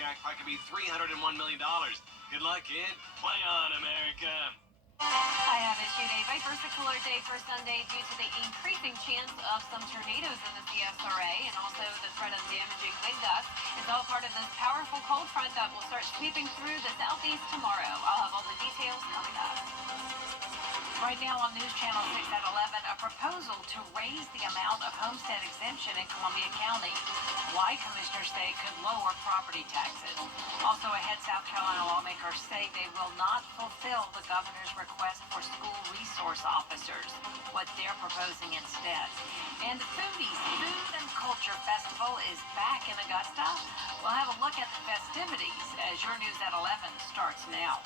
jackpot could be $301 million. Good luck, kid. Play on, America. I have issued a Vice-Versa cooler day for Sunday due to the increasing chance of some tornadoes in the CSRA and also the threat of damaging wind gusts. It's all part of this powerful cold front that will start sweeping through the southeast tomorrow. I'll have all the details coming up. Right now on News Channel 6 at 11, a proposal to raise the amount of homestead exemption in Columbia County. Why commissioners say could lower property taxes. Also ahead, South Carolina lawmakers say they will not fulfill the governor's request for school resource officers, what they're proposing instead. And the Foodies Food and Culture Festival is back in Augusta. We'll have a look at the festivities as your News at 11 starts now.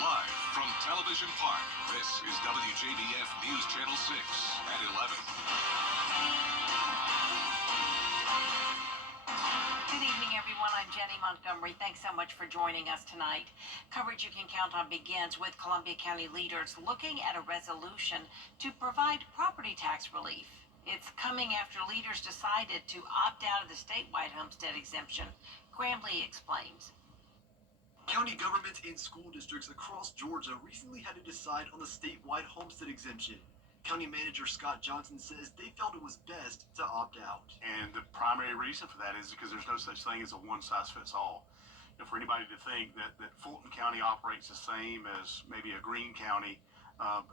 Live from Television Park, this is WJBF News Channel 6 at 11. Good evening, everyone. I'm Jenny Montgomery. Thanks so much for joining us tonight. Coverage you can count on begins with Columbia County leaders looking at a resolution to provide property tax relief. It's coming after leaders decided to opt out of the statewide homestead exemption. Graham-Lee explains. County governments and school districts across Georgia recently had to decide on the statewide homestead exemption. County Manager Scott Johnson says they felt it was best to opt out. And the primary reason for that is because there's no such thing as a one-size-fits-all. For anybody to think that Fulton County operates the same as maybe a Greene County,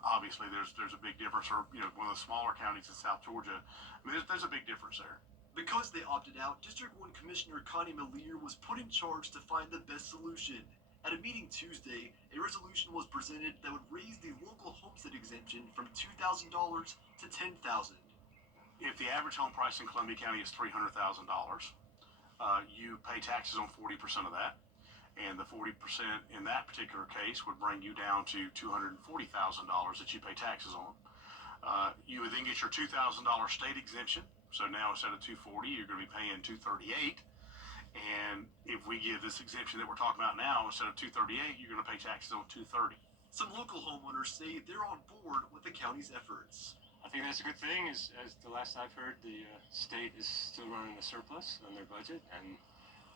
obviously there's a big difference, or one of the smaller counties in South Georgia. I mean, there's a big difference there. Because they opted out, District 1 Commissioner Connie Melier was put in charge to find the best solution. At a meeting Tuesday, a resolution was presented that would raise the local homestead exemption from $2,000 to $10,000. If the average home price in Columbia County is $300,000, you pay taxes on 40% of that. And the 40% in that particular case would bring you down to $240,000 that you pay taxes on. You would then get your $2,000 state exemption. So now instead of $240, you're going to be paying $238. And if we give this exemption that we're talking about now, instead of $238, you're going to pay taxes on $230. Some local homeowners say they're on board with the county's efforts. I think that's a good thing. As the last I've heard, the state is still running a surplus on their budget, and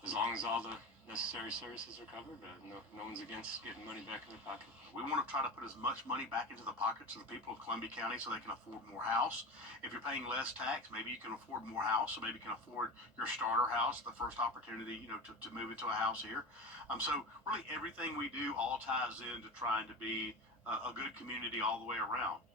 as long as all the necessary services are covered, no one's against getting money back in their pocket. We want to try to put as much money back into the pockets of the people of Columbia County so they can afford more house. If you're paying less tax, maybe you can afford more house, so maybe you can afford your starter house, the first opportunity, to move into a house here. So really everything we do all ties into trying to be a good community all the way around.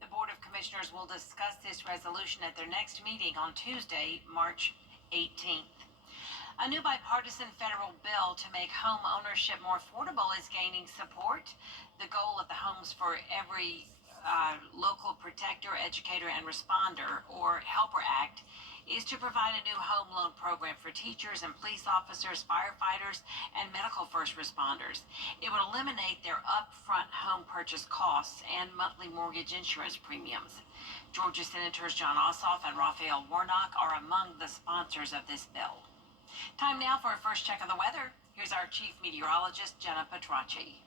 The Board of Commissioners will discuss this resolution at their next meeting on Tuesday, March 18th. A new bipartisan federal bill to make home ownership more affordable is gaining support. The goal of the Homes for Every Local Protector, Educator, and Responder, or HELPER Act, is to provide a new home loan program for teachers and police officers, firefighters, and medical first responders. It would eliminate their upfront home purchase costs and monthly mortgage insurance premiums. Georgia Senators John Ossoff and Raphael Warnock are among the sponsors of this bill. Time now for a first check of the weather. Here's our chief meteorologist, Jenna Petracci.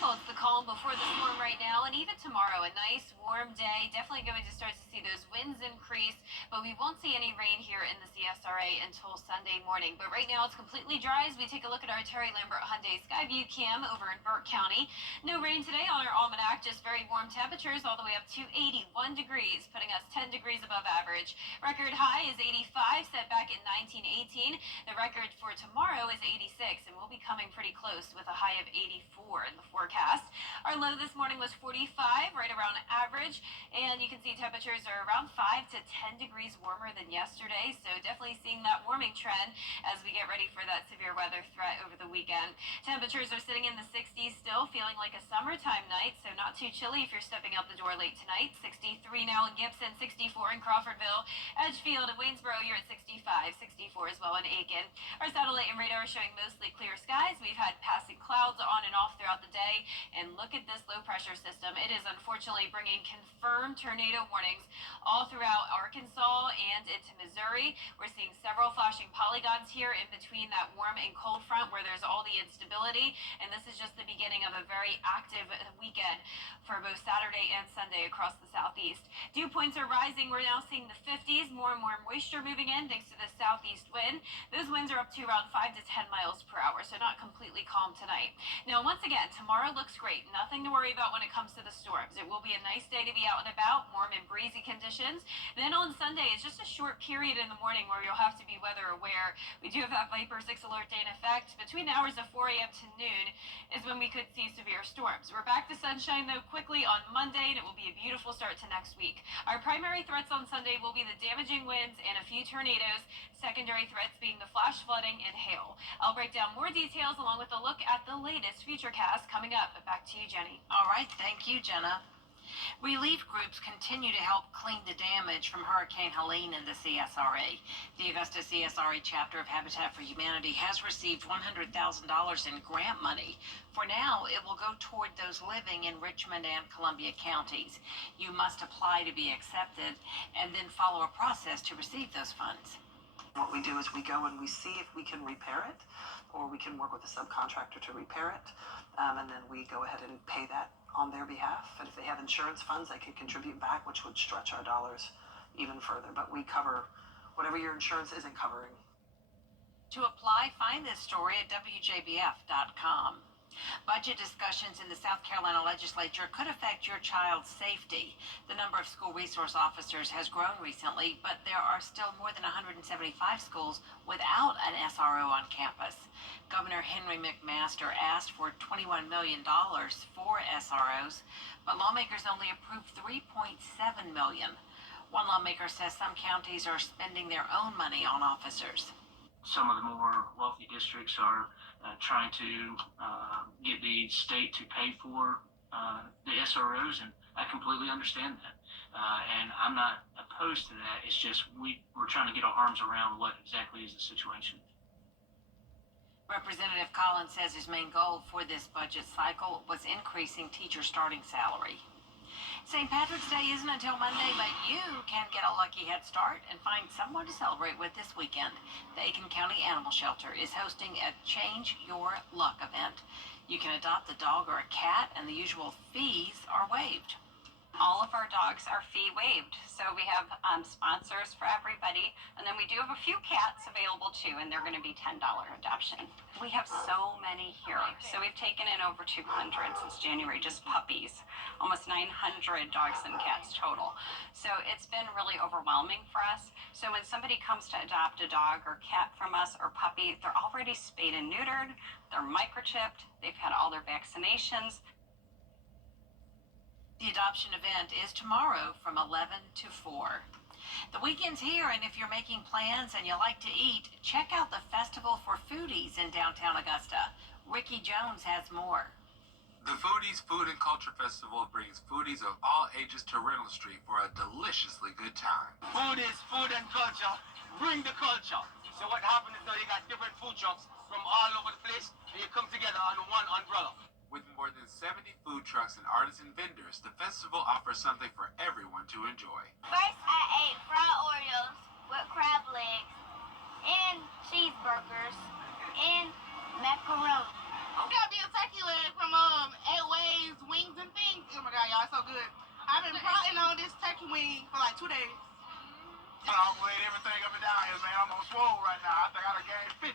Well, it's the calm before the storm right now, and even tomorrow, a nice warm day. Definitely going to start to see those winds increase, but we won't see any rain here in the CSRA until Sunday morning. But right now, it's completely dry as we take a look at our Terry Lambert Hyundai Skyview cam over in Burke County. No rain today on our almanac, just very warm temperatures all the way up to 81 degrees, putting us 10 degrees above average. Record high is 85, set back in 1918. The record for tomorrow is 86, and we'll be coming pretty close with a high of 84 in the forecast. Our low this morning was 45, right around average, and you can see temperatures are around 5 to 10 degrees warmer than yesterday, so definitely seeing that warming trend as we get ready for that severe weather threat over the weekend. Temperatures are sitting in the 60s still, feeling like a summertime night, so not too chilly if you're stepping out the door late tonight. 63 now in Gibson, 64 in Crawfordville, Edgefield and Waynesboro, you're at 65. 64 is well in Aiken. Our satellite and radar are showing mostly clear skies. We've had passing clouds on and off throughout the day. And look at this low pressure system. It is unfortunately bringing confirmed tornado warnings all throughout Arkansas and into Missouri. We're seeing several flashing polygons here in between that warm and cold front where there's all the instability. And this is just the beginning of a very active weekend for both Saturday and Sunday across the southeast. Dew points are rising. We're now seeing the 50s, more and more moisture moving in thanks to the southeast wind. Those winds are up to around 5 to 10 miles per hour, so not completely calm tonight. Now, once again, tomorrow looks great. Nothing to worry about when it comes to the storms. It will be a nice day to be out and about, warm and breezy conditions. Then on Sunday, it's just a short period in the morning where you'll have to be weather aware. We do have that Viper 6 alert day in effect. Between the hours of 4 a.m. to noon is when we could see severe storms. We're back to sunshine, though, quickly on Monday, and it will be a beautiful start to next week. Our primary threats on Sunday will be the damaging winds and a few tornadoes, secondary threats being the flash flooding and hail. I'll break down more details along with a look at the latest Futurecast coming up. Back to you, Jenny. All right, thank you, Jenna. Relief groups continue to help clean the damage from Hurricane Helene in the CSRA. The Augusta CSRA chapter of Habitat for Humanity has received $100,000 in grant money. For now, it will go toward those living in Richmond and Columbia counties. You must apply to be accepted and then follow a process to receive those funds. What we do is we go and we see if we can repair it, or we can work with a subcontractor to repair it, and then we go ahead and pay that on their behalf. And if they have insurance funds, they can contribute back, which would stretch our dollars even further. But we cover whatever your insurance isn't covering. To apply, find this story at WJBF.com. Budget discussions in the South Carolina legislature could affect your child's safety. The number of school resource officers has grown recently, but there are still more than 175 schools without an SRO on campus. Governor Henry McMaster asked for $21 million for SROs, but lawmakers only approved $3.7 million. One lawmaker says some counties are spending their own money on officers. Some of the more wealthy districts are trying to get the state to pay for the SROs, and I completely understand that. And I'm not opposed to that. It's just we're trying to get our arms around what exactly is the situation. Representative Collins says his main goal for this budget cycle was increasing teacher starting salary. St. Patrick's Day isn't until Monday, but you can get a lucky head start and find someone to celebrate with this weekend. The Aiken County Animal Shelter is hosting a Change Your Luck event. You can adopt a dog or a cat, and the usual fees are waived. All of our dogs are fee waived, so we have sponsors for everybody, and then we do have a few cats available too, and they're going to be $10 adoption. We have so many here, so we've taken in over 200 since January, just puppies, almost 900 dogs and cats total. So it's been really overwhelming for us. So when somebody comes to adopt a dog or cat from us or puppy, they're already spayed and neutered, they're microchipped, they've had all their vaccinations. The adoption event is tomorrow from 11 to 4. The weekend's here, and if you're making plans and you like to eat, check out the Festival for Foodies in downtown Augusta. Ricky Jones has more. The Foodies Food and Culture Festival brings foodies of all ages to Reynolds Street for a deliciously good time. Food is food and culture. Bring the culture. So what happens is now you got different food trucks from all over the place, and you come together under one umbrella. With more than 70 food trucks and artisan vendors, the festival offers something for everyone to enjoy. First, I ate fried Oreos with crab legs and cheeseburgers and macaroni. I got me a turkey leg from 8 Ways Wings and Things. Oh my God, y'all, it's so good. I've been plotting on this turkey wing for like 2 days. I'm weighing everything up and down here, man. I'm on swole right now. I think I done gained 50.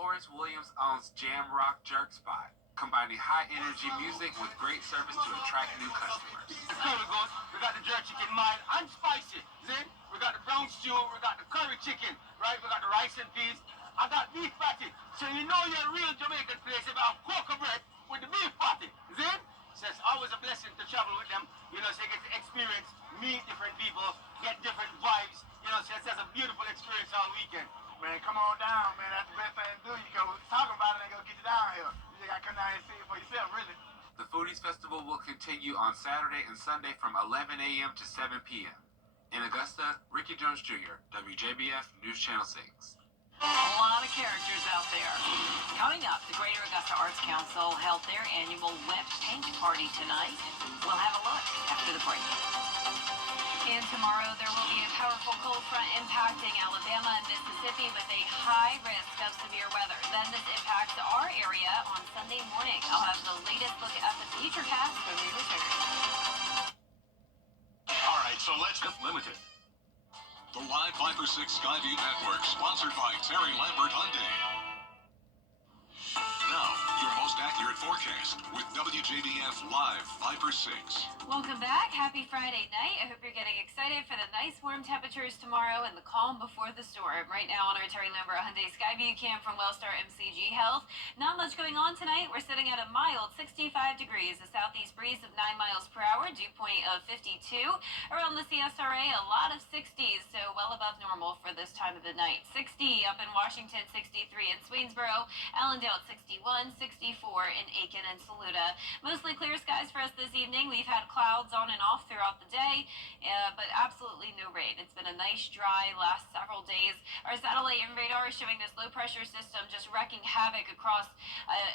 Horace Williams owns Jam Rock Jerk Spot, combining high-energy music with great service to attract new customers. Here we go. We got the jerk chicken mild and spicy. Then we got the brown stew. We got the curry chicken, right? We got the rice and peas. I got beef patty. So you know you're a real Jamaican place if I have cocoa bread with the beef patty. Then so it's always a blessing to travel with them. You know, so you get to experience, meet different people, get different vibes. You know, so it's a beautiful experience all weekend. Man, come on down, man. That's the best thing to do. You go talk about it and go get you down here. You just gotta come down and see it for yourself, really. The Foodies Festival will continue on Saturday and Sunday from 11 a.m. to 7 p.m. In Augusta, Ricky Jones Jr., WJBF News Channel 6. A lot of characters out there. Coming up, the Greater Augusta Arts Council held their annual wet paint party tonight. We'll have a look after the break. And tomorrow there will be a powerful cold front impacting Alabama and Mississippi with a high risk of severe weather. Then this impacts our area on Sunday morning. I'll have the latest look at the futurecast when we return. All right, so let's get limited. The Live 5 or 6 Skyview Network, sponsored by Terry Lambert Hyundai. Now, your most accurate forecast with WJBF Live 5 or 6. Welcome back. Happy Friday night. I hope you're getting excited for the nice warm temperatures tomorrow and the calm before the storm. Right now on our Terry Lambert Hyundai Skyview cam from Wellstar MCG Health. Not much going on tonight. We're sitting at a mild 65 degrees. A southeast breeze of 9 miles per hour. Dew point of 52. Around the CSRA, a lot of 60s, so well above normal for this time of the night. 60 up in Washington, 63 in Swainsboro, Allendale at 61, 64 in Aiken and Saluda. Mostly clear skies for us this evening. We've had clouds on and off throughout the day, but absolutely no rain. It's been a nice, dry last several days. Our satellite and radar is showing this low-pressure system just wreaking havoc across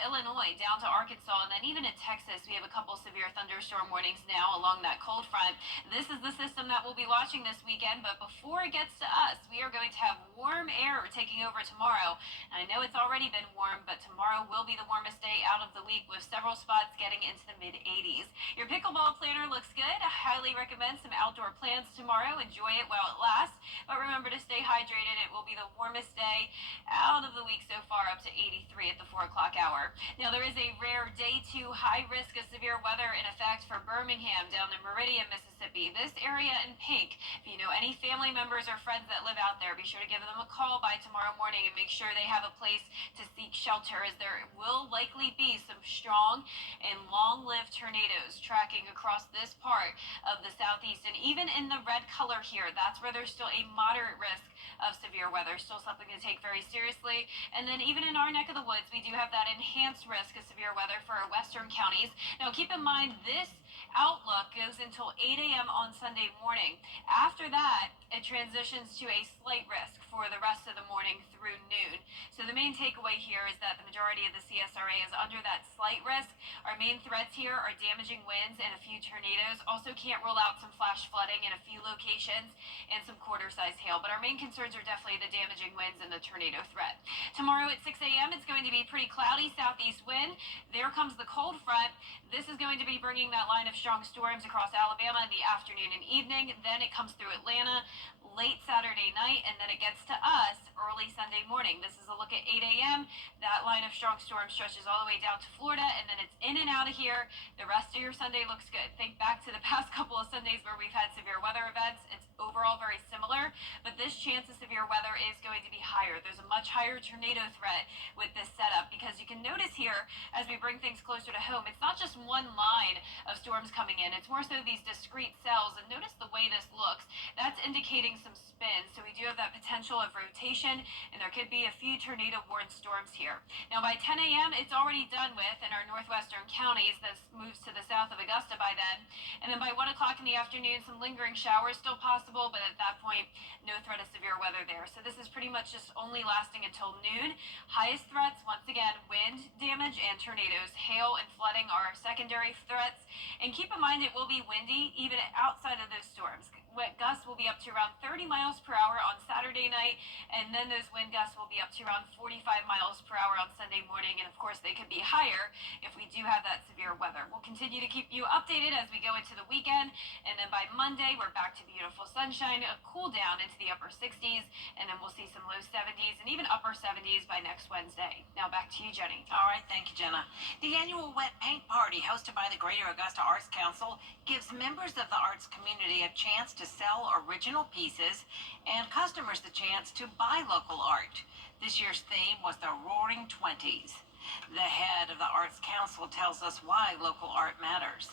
Illinois down to Arkansas, and then even in Texas, we have a couple severe thunderstorm warnings now along that cold front. This is the system that we'll be watching this weekend, but before it gets to us, we are going to have warm air taking over tomorrow. And I know it's already been warm, but tomorrow will be the warmest day out of the week with several spots getting into the mid-80s. Your pickleball planner looks good. I highly recommend some outdoor plans tomorrow. Enjoy it while it lasts, but remember to stay hydrated. It will be the warmest day out of the week so far, up to 83 at the 4 o'clock hour. Now, there is a rare day 2 high risk of severe weather in effect for Birmingham down in Meridian, Mississippi. This area in pink. If you know any family members or friends that live out there, be sure to give them a call by tomorrow morning and make sure they have a place to seek shelter, as there will likely be some strong and long-lived tornadoes tracking across this part of the southeast. And even in the red color here, that's where there's still a moderate risk of severe weather, still something to take very seriously. And then even in our neck of the woods, we do have that enhanced risk of severe weather for our western counties. Now, keep in mind, this outlook goes until 8 a.m. on Sunday morning. After that, it transitions to a slight risk for the rest of the morning through noon. So the main takeaway here is that the majority of the CSRA is under that slight risk. Our main threats here are damaging winds and a few tornadoes. Also can't rule out some flash flooding in a few locations and some quarter-size hail. But our main concerns are definitely the damaging winds and the tornado threat. Tomorrow at 6 a.m., it's going to be pretty cloudy, southeast wind. There comes the cold front. This is going to be bringing that line of strong storms across Alabama in the afternoon and evening. Then it comes through Atlanta late Saturday night, and then it gets to us early Sunday morning. This is a look at 8 a.m. That line of strong storm stretches all the way down to Florida, and then it's in and out of here. The rest of your Sunday looks good. Think back to the past couple of Sundays where we've had severe weather events. It's overall very similar, but this chance of severe weather is going to be higher. There's a much higher tornado threat with this setup, because you can notice here as we bring things closer to home, it's not just one line of storms coming in. It's more so these discrete cells, and notice the way this looks. That's indicating some spin, so we do have that potential of rotation, and there could be a few tornado-warned storms here. Now, by 10 a.m., it's already done with in our northwestern counties. This moves to the south of Augusta by then. And then by 1 o'clock in the afternoon, some lingering showers still possible, but at that point, no threat of severe weather there. So this is pretty much just only lasting until noon. Highest threats, once again, wind damage and tornadoes. Hail and flooding are our secondary threats. And keep in mind, it will be windy even outside of those storms. Wet gusts will be up to around 30 miles per hour on Saturday night, and then those wind gusts will be up to around 45 miles per hour on Sunday morning, and of course they could be higher if we do have that severe weather. We'll continue to keep you updated as we go into the weekend, and then by Monday we're back to beautiful sunshine, a cool down into the upper 60s, and then we'll see some low 70s and even upper 70s by next Wednesday. Now back to you, Jenny. All right, thank you, Jenna. The annual wet paint party hosted by the Greater Augusta Arts Council gives members of the arts community a chance to sell original pieces and customers the chance to buy local art. This year's theme was the Roaring Twenties. The head of the Arts Council tells us why local art matters.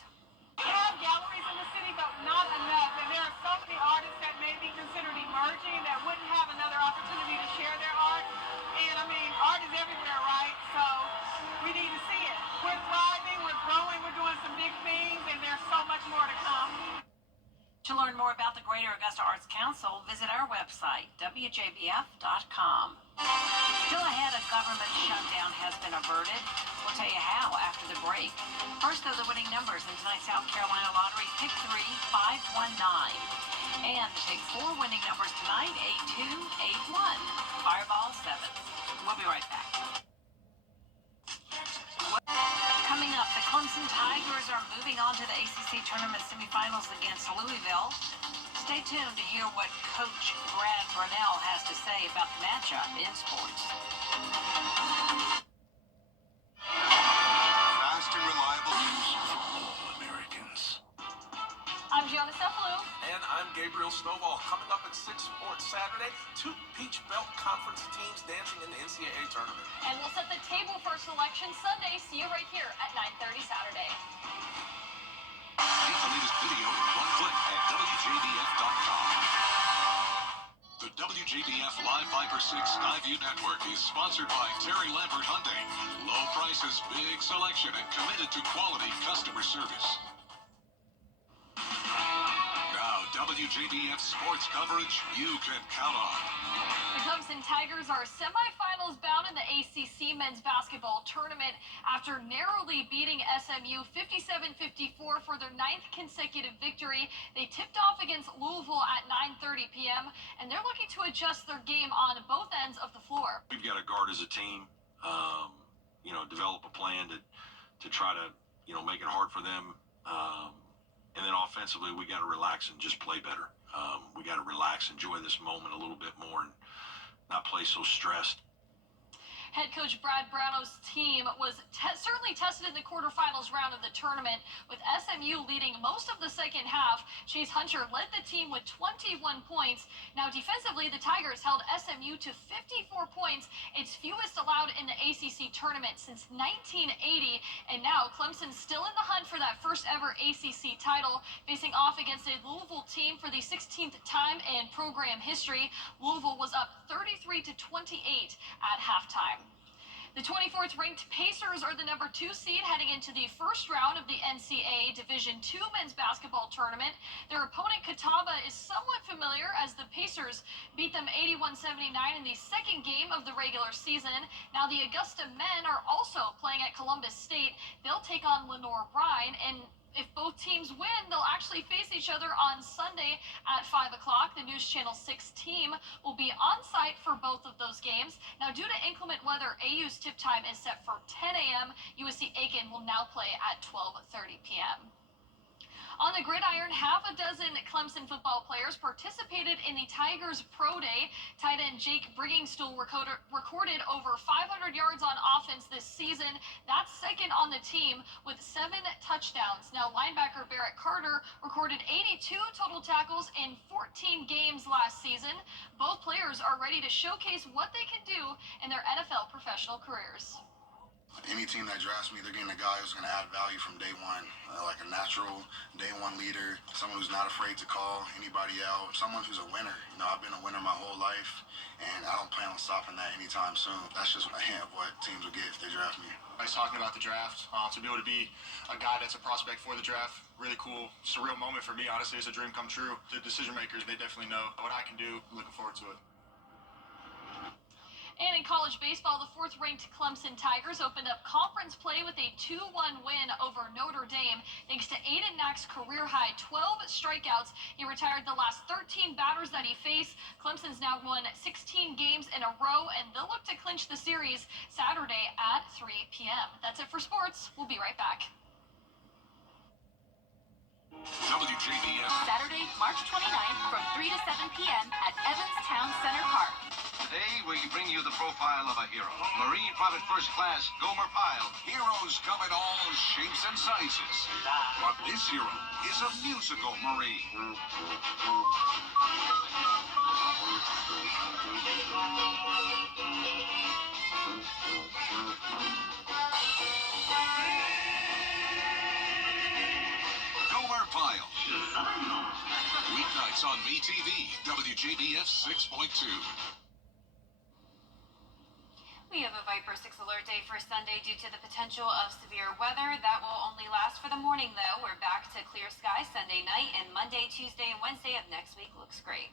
We have galleries in the city, but not enough. And there are so many artists that may be considered emerging that wouldn't have another opportunity to share their art. And I mean, art is everywhere, right? So we need to see it. We're thriving, we're growing, we're doing some big things, and there's so much more to come. To learn more about the Greater Augusta Arts Council, visit our website, WJBF.com. Still ahead, a government shutdown has been averted. We'll tell you how after the break. First, though, the winning numbers in tonight's South Carolina Lottery. Pick 3, 519. And the Pick 4 winning numbers tonight, 82, 81. Fireball 7. We'll be right back. Coming up, the Clemson Tigers are moving on to the ACC tournament semifinals against Louisville. Stay tuned to hear what Coach Brad Burnell has to say about the matchup in sports. Fast and reliable news for all Americans. I'm Gianna Cephalou. And I'm Gabriel Snowball. Coming up at 6 Sports Saturday, 2 Peach Belt Conference teams dancing in the NCAA tournament. And we'll set the table for Selection Sunday. See you right here at 9:30 Saturday. Get the latest video in one click at WJBF.com. The WJBF Live Viper 6 Skyview Network is sponsored by Terry Lambert Hyundai. Low prices, big selection, and committed to quality customer service. Now, WJBF sports coverage you can count on. The Clemson Tigers are semifinals bound in the ACC men's basketball tournament after narrowly beating SMU 57-54 for their 9th consecutive victory. They tipped off against Louisville at 9:30 p.m., and they're looking to adjust their game on both ends of the floor. We've got to guard as a team, develop a plan to try to, make it hard for them. And then offensively, we got to relax and just play better. We got to relax, enjoy this moment a little bit more, and not play so stressed. Head coach Brad Brownow's team was certainly tested in the quarterfinals round of the tournament, with SMU leading most of the second half. Chase Hunter led the team with 21 points. Now, defensively, the Tigers held SMU to 54 points, its fewest allowed in the ACC tournament since 1980. And now, Clemson's still in the hunt for that first ever ACC title, facing off against a Louisville team for the 16th time in program history. Louisville was up 33-28 at halftime. The 24th ranked Pacers are the number 2 seed heading into the first round of the NCAA Division II men's basketball tournament. Their opponent Catawba is somewhat familiar, as the Pacers beat them 81-79 in the second game of the regular season. Now the Augusta men are also playing at Columbus State. They'll take on Lenore Rhine, and if both teams win, they'll actually face each other on Sunday at 5 o'clock. The News Channel 6 team will be on site for both of those games. Now, due to inclement weather, AU's tip time is set for 10 a.m. USC Aiken will now play at 12:30 p.m. On the gridiron, half a dozen Clemson football players participated in the Tigers Pro Day. Tight end Jake Brigingstool recorded over 500 yards on offense this season. That's second on the team with 7 touchdowns. Now, linebacker Barrett Carter recorded 82 total tackles in 14 games last season. Both players are ready to showcase what they can do in their NFL professional careers. Any team that drafts me, they're getting a guy who's going to add value from day one, like a natural day one leader, someone who's not afraid to call anybody out, someone who's a winner. I've been a winner my whole life, and I don't plan on stopping that anytime soon. That's just what teams will get if they draft me. I was talking about the draft, to be able to be a guy that's a prospect for the draft, really cool. It's a real moment for me, honestly. It's a dream come true. The decision makers, they definitely know what I can do. I'm looking forward to it. And in college baseball, the 4th-ranked Clemson Tigers opened up conference play with a 2-1 win over Notre Dame, thanks to Aiden Knack's career-high 12 strikeouts. He retired the last 13 batters that he faced. Clemson's now won 16 games in a row, and they'll look to clinch the series Saturday at 3 p.m. That's it for sports. We'll be right back. WJBF. Saturday, March 29th from 3 to 7 p.m. at Evans Town Center Park. Today, we bring you the profile of a hero. Marine Private First Class Gomer Pyle. Heroes come in all shapes and sizes. But this hero is a musical Marine. Gomer Pyle. Weeknights on MeTV, WJBF 6.2. We have a Viper 6 alert day for Sunday due to the potential of severe weather. That will only last for the morning, though. We're back to clear skies Sunday night, and Monday, Tuesday, and Wednesday of next week looks great.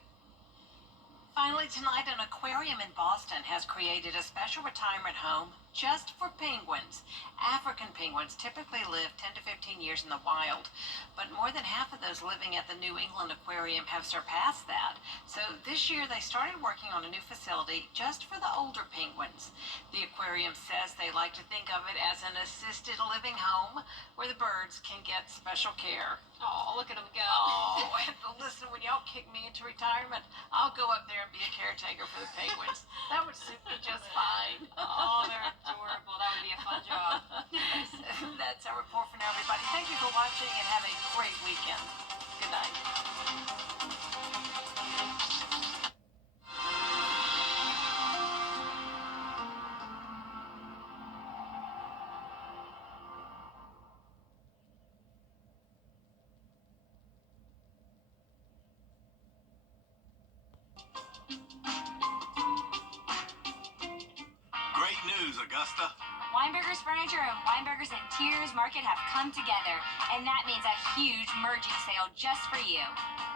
Finally tonight, an aquarium in Boston has created a special retirement home just for penguins. African penguins typically live 10 to 15 years in the wild, but more than half of those living at the New England Aquarium have surpassed that. So this year they started working on a new facility just for the older penguins. The aquarium says they like to think of it as an assisted living home where the birds can get special care. Oh, look at them go. Oh, listen, when y'all kick me into retirement, I'll go up there and be a caretaker for the penguins. That would suit me just fine. Oh, they're adorable. That would be a fun job. That's our report for now, everybody. Thank you for watching and have a great weekend. Good night. Great news, Augusta. Weinberger's Furniture and Weinberger's Interiors Market have come together, and that means a huge merging sale just for you.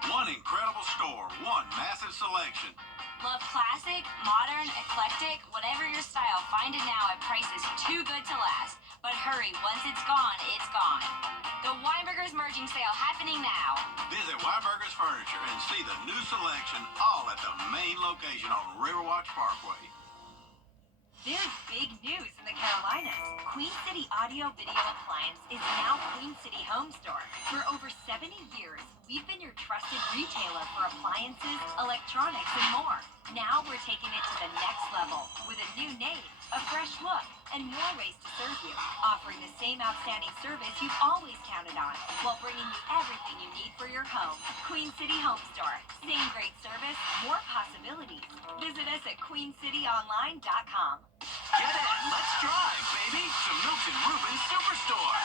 One incredible store, one massive selection. Love classic, modern, eclectic, whatever your style, find it now at prices too good to last. But hurry, once it's gone, it's gone. The Weinberger's merging sale happening now. Visit Weinberger's Furniture and see the new selection all at the main location on Riverwatch Parkway. There's big news in the Carolinas. Queen City Audio Video Appliance is now Queen City Home Store. For over 70 years, we've been your trusted retailer for appliances, electronics, and more. Now we're taking it to the next level with a new name, a fresh look, and more ways to serve you. Offering the same outstanding service you've always counted on while bringing you everything you need for your home. Queen City Home Store. Same great service, more possibilities. Visit us at queencityonline.com. Get in, let's drive, baby, to Milton Rubin Superstore.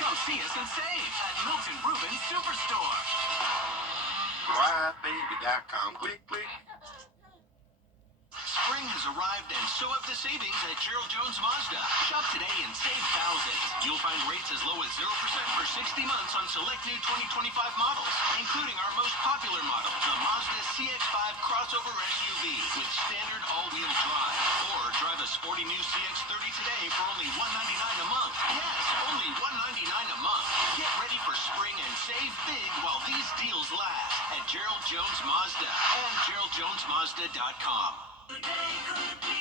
Come see us and save at Milton Rubin Superstore. WJBF.com. Click, click. Spring has arrived and so have the savings at Gerald Jones Mazda. Shop today and save thousands. You'll find rates as low as 0% for 60 months on select new 2025 models, including our most popular model, the Mazda CX-5 crossover SUV with standard all-wheel drive. Or drive a sporty new CX-30 today for only $199 a month. Yes, only $199 a month. Get ready for spring and save big while these deals last at Gerald Jones Mazda and GeraldJonesMazda.com. The day could be